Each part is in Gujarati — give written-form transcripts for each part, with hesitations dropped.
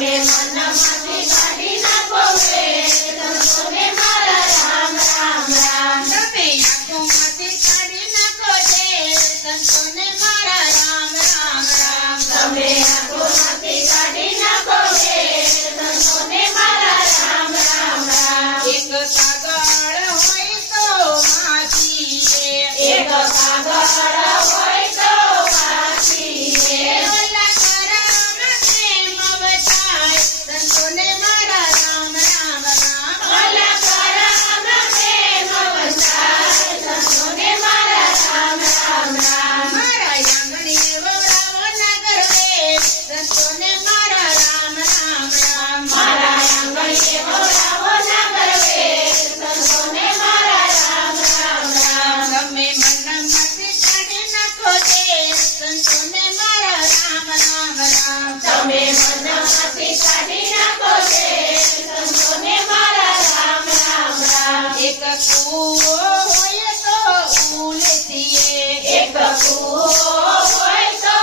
તમે મનમાંથી કાઢી નાખો રે સંતોને મારા રામ રામ રામ તમે આંખોમાંથી કાઢી નાખો રે સંતોને મારા રામ રામ રામ તમે આંખોમાંથી કાઢી નાખો રે સંતોને મારા રામ રામ રામ એક કાગળ હોય તો માથી એક કાગળ હોય તો વાંચી ઓલા કરમ કેમ વચાય સંતોને મારા રામ રામ રામ ઓલા કરમ પ્રેમ વસાય સંતોને મારા રામ રામ રામ મારા આંગણીએ વવડાવો નગર રે સંતોને મારા રામ રામ રામ મારા આંગણીએ વવડાવો ના કરવે સંતોને મારા રામ રામ રામ તમે મનમાંથી કાઢી નાખો રે સંતોને મારા રામ રામ રામ તમે મનમાંથી કાઢી નાખો રે સંતોને મારા રામ રામ રામ એક કૂવો હોય તો ઉલેતીએ એક કૂવો હોય તો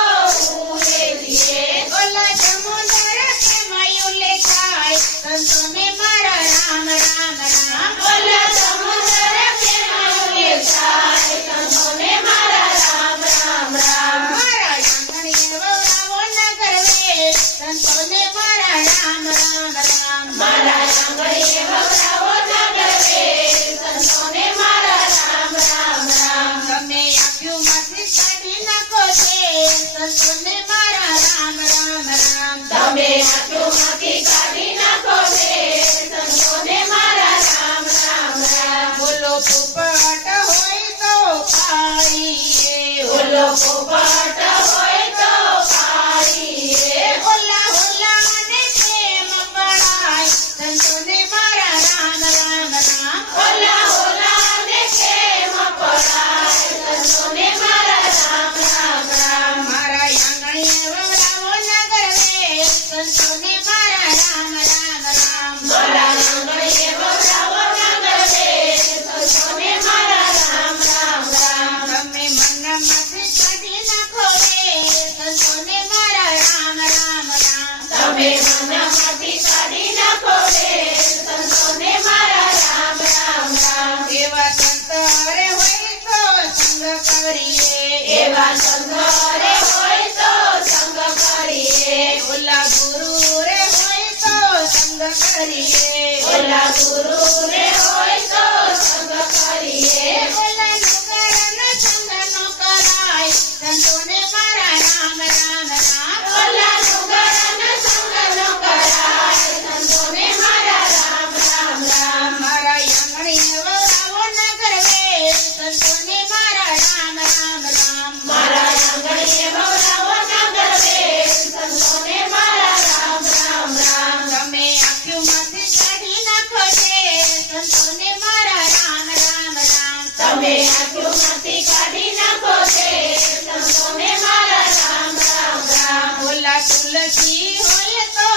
ઉલેલીએ ઓલા સમુદ્ર કેમ ઉલેખાય સંતોને મારા રામ રામ રામ ઓલા સમુદ્ર કેમ ઉલેખાય સંતોને મારા રામ રામ રામ મારા આંગણીએ વવડાવો નગર રે સંતોને મારા રામ રામ રામ મારા આંગણીએ વવડાવો ના કરવે સંતોને મારા રામ રામ રામ તમે આંખોમાંથી કાઢી નાખો રે સંતોને મારા રામ રામ રામ તમે આંખોમાંથી કાઢી નાખો રે સંતોને મારા રામ રામ રામ બોલો પોપટ હોય તો પાડીએ ઓલો પોપટ હોય તો પાડીએ ઓલા હોલાને કેમ પડાય સંતોને મારા રામ રામ રામ ઓલા ઓલાને કેમ પડાય સંતોને મારા રામ રામ રામ મારા આંગણીએ વવડાવો નગર રે સંતોને મારા રામ રામ રામ મારા આંગણીએ વવડાવો ના કરવે સંતોને મારા રામ રામ રામ તમે મનમાંથી કાઢી નાખો રે સંતોને મારા રામ રામ રામ તમે મનમાંથી કાઢી નાખો રે સંતોને મારા રામ રામ રામ એવા સંતરે હોય તો સંગ કરીએ એવા સંગરે હોય તો સંગ કરીએ ઓલા ગુરુ રે હોય તો સંગ કરીએ ઓલા ગુરુ રે હોય તો સંગ કરીએ ઓલા નુગરનો સંગ નો કરાય સંતોને મારા રામ રામ રામ ઓલા નુગરન સંગ ન કરાય સંતોને મારા રામ રામ રામ મારા આંગણીએ વવડાવો નગર રે સંતોને મારા રામ રામ રામ મારા આંગણીએ વવડાવો ના કરવે સંતોને મારા રામ રામ રામ તમે આંખોમાંથી કાઢી નાખો રે સંતોને મારા રામ રામ રામ તમે આંખોમાંથી કાઢી નાખો રે સંતોને મારા રામ રામ રામ ઓલા તુલસી હોય તો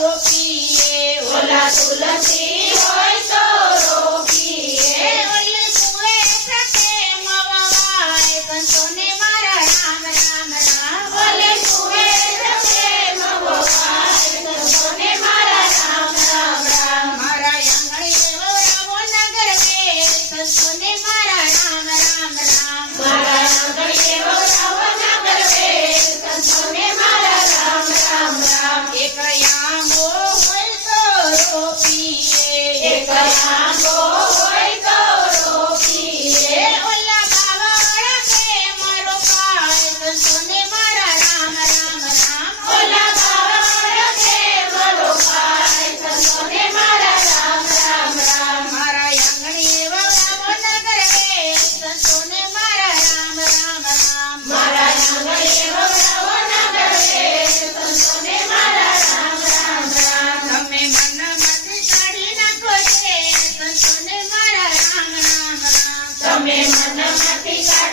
રોપીએ ઓલા તુલસી હોય તો રોપીએ ઓલે કુએ સકે મવાય સંતોને મારા રામ રામ રામ ઓલે કુએ પ્રેમ વવાય સંતોને મારા રામ રામ રામ મારા આંગણીએ વવડાવો નગર રે સંતોને મારા રામ રામ રામ મારા આંગણીએ વવડાવો ના કરવે સંતોને મારા રામ રામ રામ એક આંબો હોય તો રોપીએ એક આંબો હોય તો રોપીએ ઓલા બાવળ કેમ રોપાય સંતોને મારા રામ રામ રામ ઓલા બાવળ કેમ રોપાય સંતોને મારા રામ રામ રામ મારા આંગણીએ વવડાવો નગર રે સંતોને મારા રામ રામ રામ મારા આંગણીએ વવડાવો ના કરવે સંતોને મારા રામ રામ રામ તમે મનમાંથી કાઢી નાખો રે સંતોને મારા રામ રામ રામ તમે મનમાંથી કાઢી